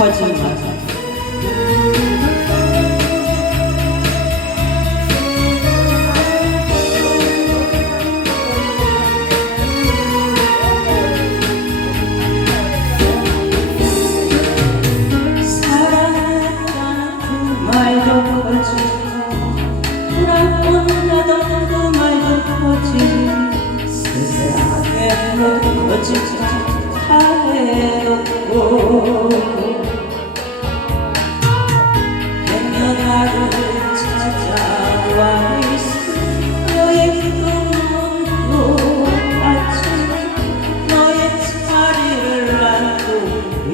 거짓말 사랑했다는 그 말도 거짓말 불안뻔하던 그 말도 거짓말 세상에 모든 거짓말 다해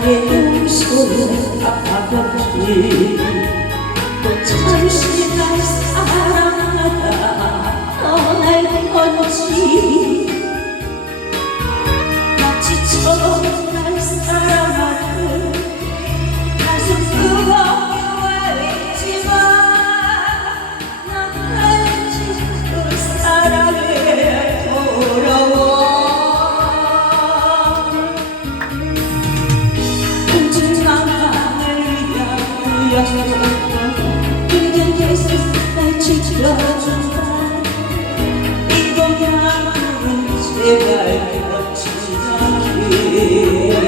나의 용서를 아팠지 또 잠시 날 지켜준다 이것만은 제발 거치지 않게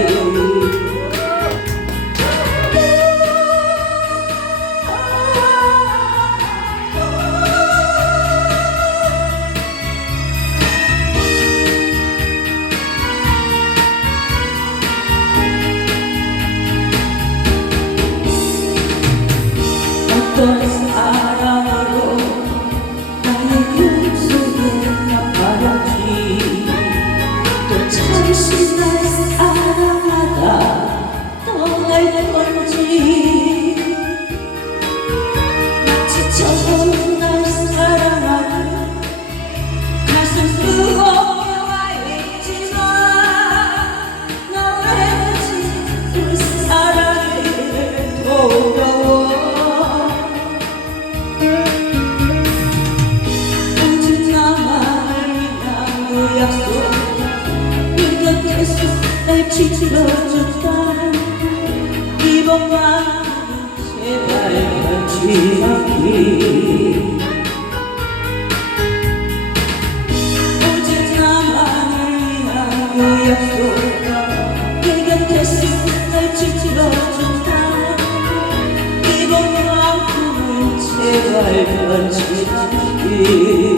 어떤 사랑 또 잠시 날 사랑하다. 떠날 건지 지쳐줄까 이번만 제발 같이 가기 오직 나만을 위한 요약소가 내 곁에서 날 지쳐줄까 이번만큼은 제발 같이 가기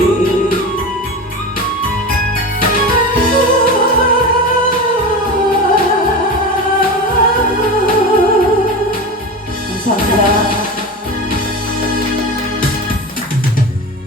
love.